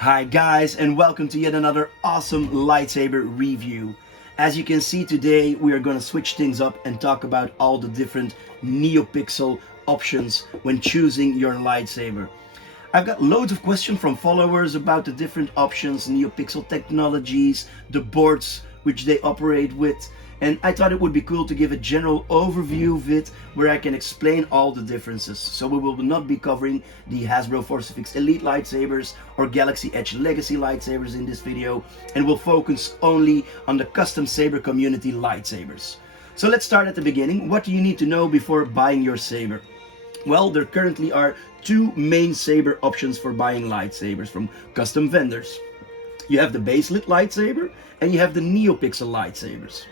Hi guys, and welcome to yet another awesome lightsaber review. As you can see today, we are going to switch things up and talk about all the different Neopixel options when choosing your lightsaber. I've got loads of questions from followers about the different options, Neopixel technologies, the boards which they operate with, and I thought it would be cool to give a general overview of it where I can explain all the differences. So we will not be covering the Hasbro Force FX Elite lightsabers or Galaxy Edge Legacy lightsabers in this video, and we'll focus only on the custom saber community lightsabers. So let's start at the beginning. What do you need to know before buying your saber? Well, there currently are two main saber options for buying lightsabers from custom vendors. You have the baselit lightsaber and you have the Neopixel lightsabers.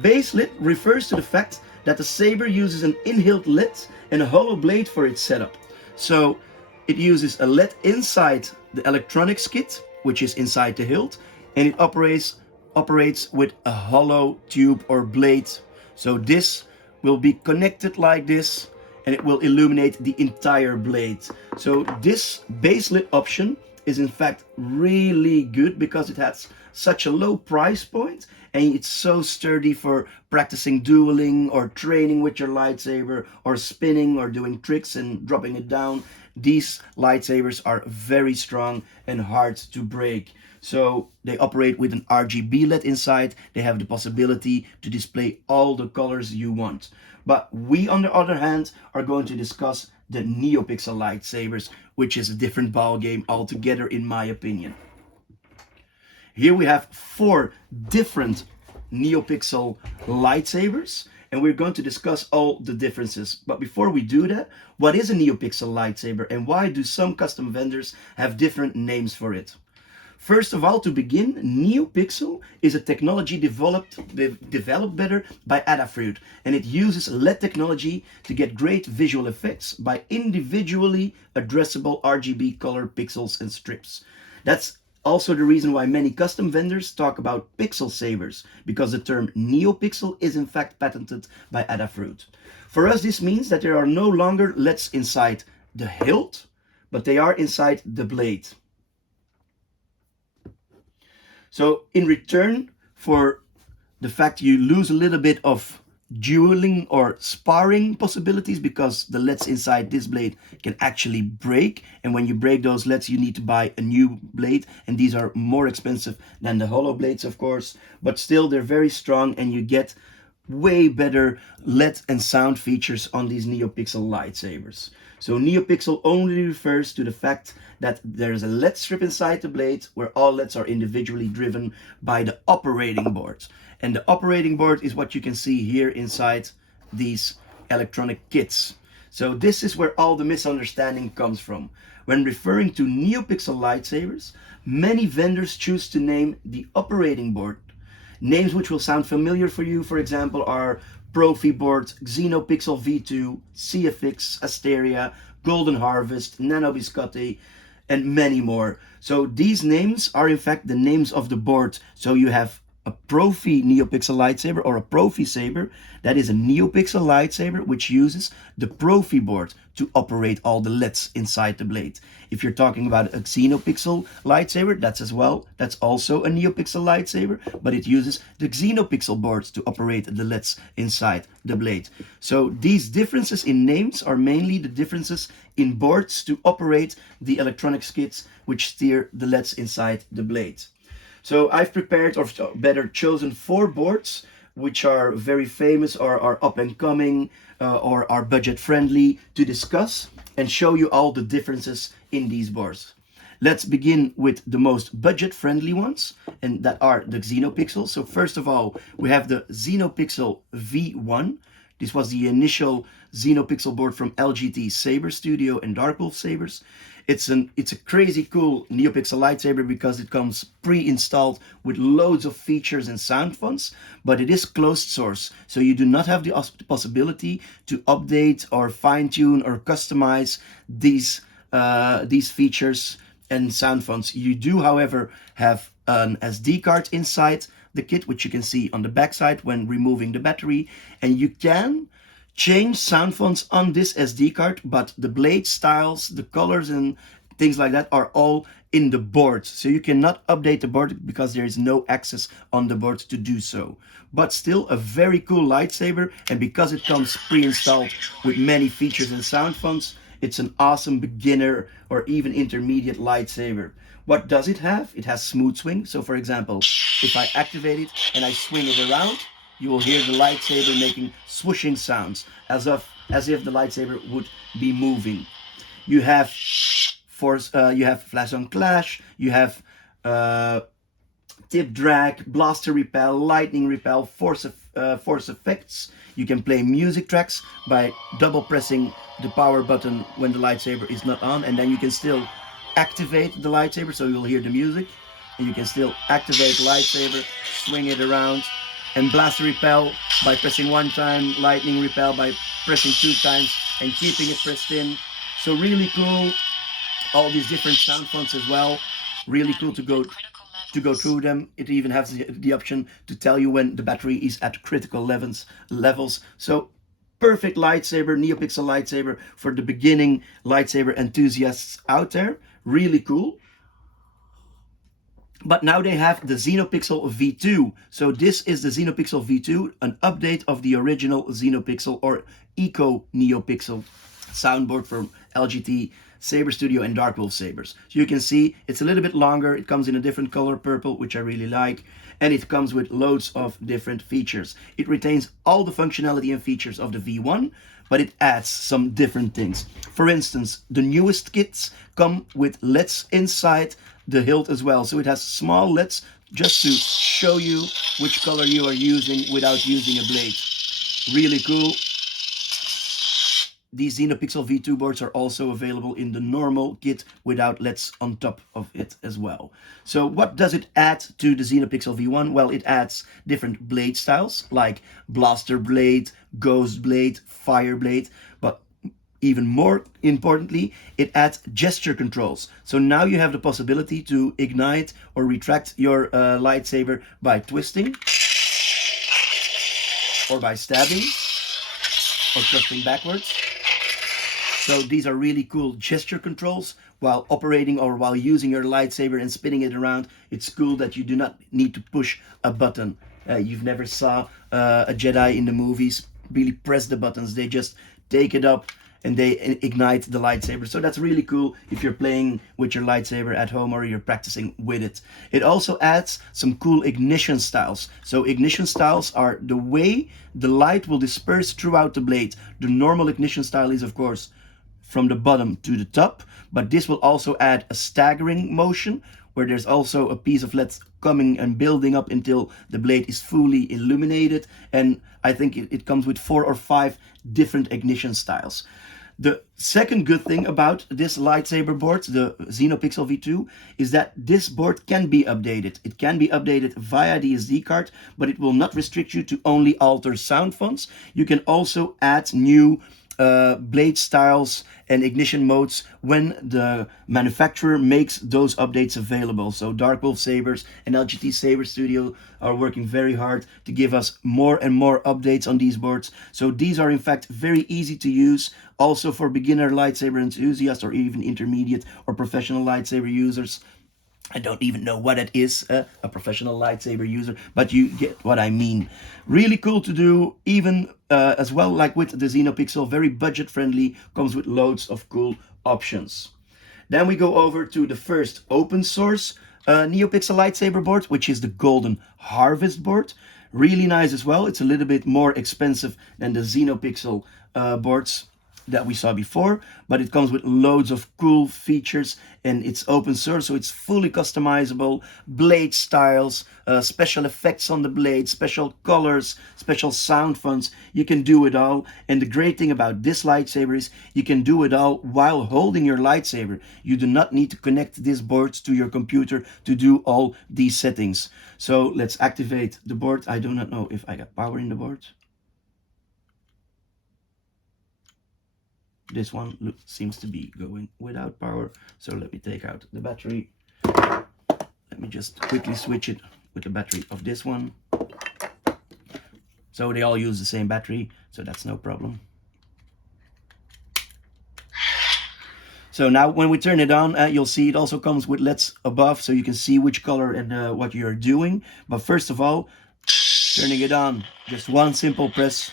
Baselit refers to the fact that the saber uses an in-hilt lead and a hollow blade for its setup. So it uses a lead inside the electronics kit, which is inside the hilt, and it operates with a hollow tube or blade. So this will be connected like this, and it will illuminate the entire blade. So this baselit option is in fact really good because it has such a low price point and it's so sturdy for practicing dueling or training with your lightsaber or spinning or doing tricks and dropping it down. These lightsabers are very strong and hard to break. So they operate with an RGB LED inside. They have the possibility to display all the colors you want. But we, on the other hand, are going to discuss the Neopixel lightsabers, which is a different ball game altogether in my opinion. Here we have four different Neopixel lightsabers, and we're going to discuss all the differences. But before we do that, what is a Neopixel lightsaber and why do some custom vendors have different names for it? First of all, to begin, Neopixel is a technology developed better by Adafruit, and it uses LED technology to get great visual effects by individually addressable RGB color pixels and strips. That's also the reason why many custom vendors talk about pixel sabers, because the term Neopixel is in fact patented by Adafruit. For us, this means that there are no longer LEDs inside the hilt, but they are inside the blade. So in return for the fact you lose a little bit of dueling or sparring possibilities, because the LEDs inside this blade can actually break, and when you break those LEDs you need to buy a new blade, and these are more expensive than the hollow blades of course, but still they're very strong and you get way better LED and sound features on these Neopixel lightsabers. So Neopixel only refers to the fact that there's a LED strip inside the blade where all LEDs are individually driven by the operating board. And the operating board is what you can see here inside these electronic kits. So this is where all the misunderstanding comes from. When referring to Neopixel lightsabers, many vendors choose to name the operating board. Names which will sound familiar for you, for example, are Profi Board, Neopixel V2, CFX, Asteria, Golden Harvest, Nano Biscotti, and many more. So these names are in fact the names of the board. So you have a Profi Neopixel lightsaber or a Profi saber. That is a Neopixel lightsaber which uses the Profi board to operate all the LEDs inside the blade. If you're talking about a Neopixel lightsaber, that's also a Neopixel lightsaber, but it uses the Neopixel boards to operate the LEDs inside the blade. So these differences in names are mainly the differences in boards to operate the electronics kits which steer the LEDs inside the blade. So I've prepared, or better chosen, four boards which are very famous or are up and coming or are budget friendly to discuss and show you all the differences in these boards. Let's begin with the most budget friendly ones, and that are the Neopixel. So first of all, we have the Neopixel V1. This was the initial Neopixel board from LGT Saber Studio and Dark Wolf Sabers. It's a crazy cool Neopixel lightsaber because it comes pre-installed with loads of features and sound fonts, but it is closed source, so you do not have the possibility to update or fine-tune or customize these features and sound fonts. You do, however, have an SD card inside the kit, which you can see on the back side when removing the battery, and you can change sound fonts on this SD card, but the blade styles, the colors and things like that are all in the board. So you cannot update the board because there is no access on the board to do so. But still a very cool lightsaber, and because it comes pre-installed with many features and sound fonts, it's an awesome beginner or even intermediate lightsaber. What does it have? It has smooth swing. So for example, if I activate it and I swing it around, you will hear the lightsaber making swooshing sounds as if the lightsaber would be moving. You have you have flash on clash, you have tip drag, blaster repel, lightning repel, force effects. You can play music tracks by double pressing the power button when the lightsaber is not on, and then you can still activate the lightsaber, so you'll hear the music, and you can still activate the lightsaber, swing it around, and blaster repel by pressing one time, lightning repel by pressing 2 times and keeping it pressed in. So really cool. All these different sound fonts as well. Really cool to go through them. It even has the option to tell you when the battery is at critical levels. So perfect lightsaber, Neopixel lightsaber for the beginning lightsaber enthusiasts out there. Really cool. But now they have the Neopixel V2. So this is the Neopixel V2, an update of the original Neopixel or Eco Neopixel soundboard from LGT, Saber Studio and Darkwolf Sabers. So you can see it's a little bit longer. It comes in a different color, purple, which I really like. And it comes with loads of different features. It retains all the functionality and features of the V1, but it adds some different things. For instance, the newest kits come with LEDs inside the hilt as well. So it has small LEDs just to show you which color you are using without using a blade. Really cool. These Neopixel V2 boards are also available in the normal kit without LEDs on top of it as well. So what does it add to the Neopixel V1? Well, it adds different blade styles like blaster blade, ghost blade, fire blade, but even more importantly, it adds gesture controls. So now you have the possibility to ignite or retract your lightsaber by twisting or by stabbing or thrusting backwards. So these are really cool gesture controls while operating or while using your lightsaber and spinning it around. It's cool that you do not need to push a button. You've never saw a Jedi in the movies really press the buttons. They just take it up and they ignite the lightsaber. So that's really cool if you're playing with your lightsaber at home or you're practicing with it. It also adds some cool ignition styles. So ignition styles are the way the light will disperse throughout the blade. The normal ignition style is, of course, from the bottom to the top, but this will also add a staggering motion where there's also a piece of LED coming and building up until the blade is fully illuminated. And I think it comes with 4 or 5 different ignition styles. The second good thing about this lightsaber board, the Neopixel V2, is that this board can be updated. It can be updated via the SD card, but it will not restrict you to only alter sound fonts. You can also add new blade styles and ignition modes when the manufacturer makes those updates available. So Darkwolf Sabers and LGT Saber Studio are working very hard to give us more and more updates on these boards. So these are in fact very easy to use, also for beginner lightsaber enthusiasts or even intermediate or professional lightsaber users. I don't even know what it is, a professional lightsaber user, but you get what I mean. Really cool to do, even as well, like with the Neopixel, very budget friendly, comes with loads of cool options. Then we go over to the first open source Neopixel lightsaber board, which is the Golden Harvest board. Really nice as well. It's a little bit more expensive than the Neopixel boards that we saw before, but it comes with loads of cool features and it's open source, so it's fully customizable. Blade styles, special effects on the blade, special colors, special sound fonts. You can do it all, and the great thing about this lightsaber is you can do it all while holding your lightsaber. You do not need to connect this board to your computer to do all these settings. So let's activate the board. I do not know if I got power in the board. This one seems to be going without power, so let me take out the battery. Let me just quickly switch it with the battery of this one. So they all use the same battery, so that's no problem. So now when we turn it on, you'll see it also comes with LEDs above, so you can see which color and what you're doing. But first of all, turning it on, just one simple press.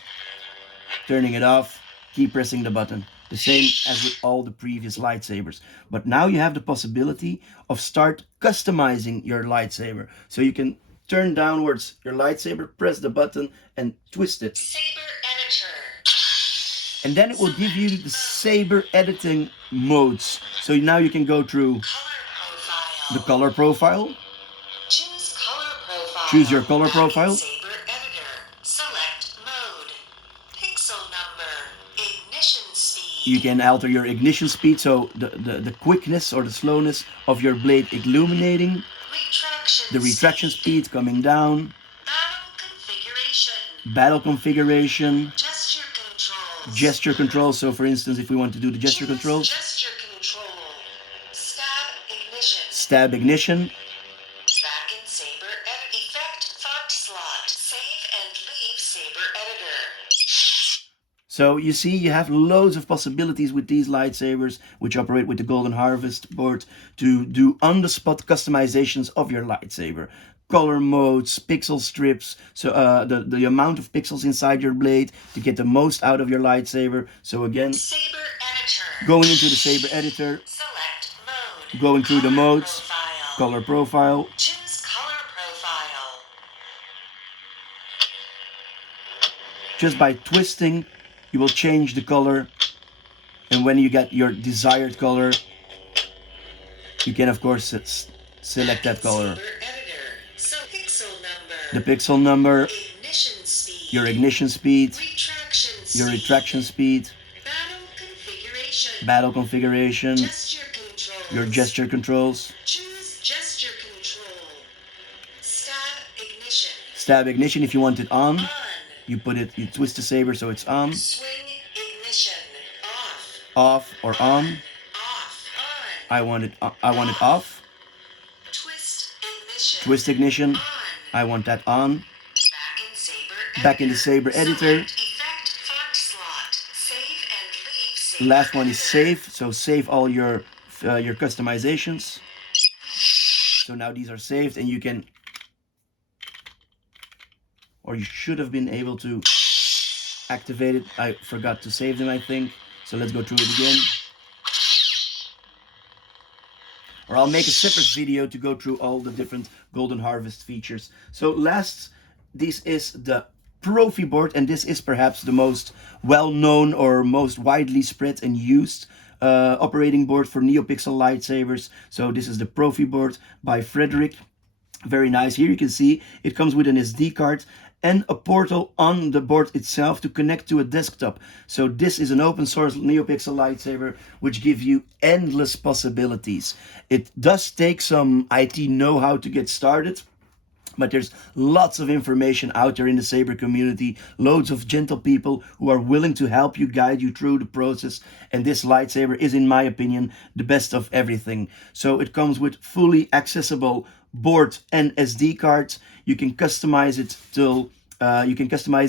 Turning it off, keep pressing the button. The same as with all the previous lightsabers. But now you have the possibility of start customizing your lightsaber. So you can turn downwards your lightsaber, press the button and twist it. Saber editor. And then it will give you the saber editing modes. So now you can go through the color profile. Choose color profile. Choose your color profile. Saber editor. Select mode. Pixel number. Ignition speed. You can alter your ignition speed, so the quickness or the slowness of your blade illuminating. The retraction speed coming down. Battle configuration. Battle configuration. Gesture controls. Gesture control. So for instance, if we want to do the gesture Choose controls. gesture control. Stab ignition. Stab ignition. Back in Saber Edit. Effect thought slot. Save and leave Saber Editor. So you see, you have loads of possibilities with these lightsabers, which operate with the Golden Harvest board, to do on-the-spot customizations of your lightsaber. Color modes, pixel strips, so the amount of pixels inside your blade to get the most out of your lightsaber. So again, Saber Editor. going into the Saber Editor, Select mode. going through the Color modes, profile. color profile. Choose color profile. Just by twisting, you will change the color, and when you get your desired color, you can of course select that color. Saber Editor. So pixel number. The pixel number, Ignition speed. your ignition speed, Retraction your speed. retraction speed, Battle configuration. battle configuration, Gesture controls. your gesture controls, Choose gesture control. Stab ignition. stab ignition if you want it on. On. You twist the saber so it's on, Swing ignition. Off. off or on. Off. On. I want it off. Twist ignition. Twist ignition. On. I want that on. Back in Saber Editor. Back in the Saber Editor. Select effect font slot. Save and leave Saber Last one is Editor. save, so save all your customizations. So now these are saved, and you can, or you should have been able to activate it. I forgot to save them, I think. So let's go through it again. Or I'll make a separate video to go through all the different Golden Harvest features. So last, this is the Profi Board, and this is perhaps the most well-known or most widely spread and used operating board for Neopixel lightsabers. So this is the Profi Board by Frederick. Very nice. Here you can see it comes with an SD card and a portal on the board itself to connect to a desktop. So this is an open source Neopixel lightsaber which gives you endless possibilities. It does take some IT know-how to get started, but there's lots of information out there in the saber community, loads of gentle people who are willing to help you, guide you through the process, and this lightsaber is, in my opinion, the best of everything. So it comes with fully accessible board and SD cards. You can customize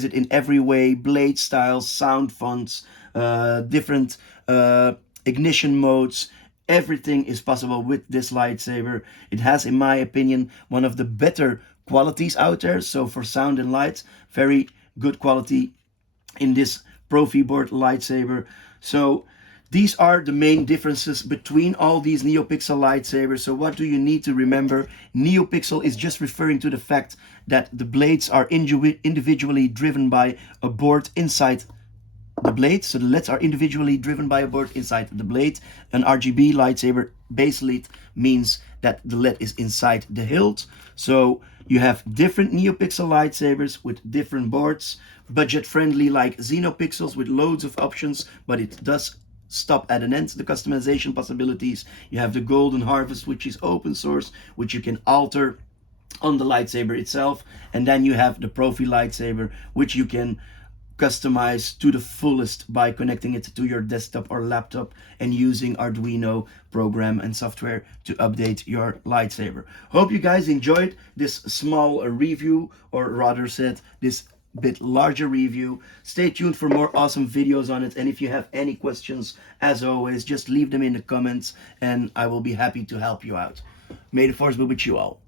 it in every way: blade styles, sound fonts, different ignition modes. Everything is possible with this lightsaber. It has, in my opinion, one of the better qualities out there. So for sound and light, very good quality in this Profi Board lightsaber. So these are the main differences between all these Neopixel lightsabers. So what do you need to remember? Neopixel is just referring to the fact that the blades are individually driven by a board inside the blade. So the LEDs are individually driven by a board inside the blade. An RGB lightsaber base lead means that the LED is inside the hilt. So you have different Neopixel lightsabers with different boards, budget friendly like Xenopixels with loads of options, but it does stop at an end, the customization possibilities. You have the Golden Harvest, which is open source, which you can alter on the lightsaber itself. And then you have the Profi lightsaber, which you can customize to the fullest by connecting it to your desktop or laptop and using Arduino program and software to update your lightsaber. Hope you guys enjoyed this small review, or rather said, this bit larger review. Stay tuned for more awesome videos on it, and if you have any questions, as always, just leave them in the comments and I will be happy to help you out. May the force be with you all.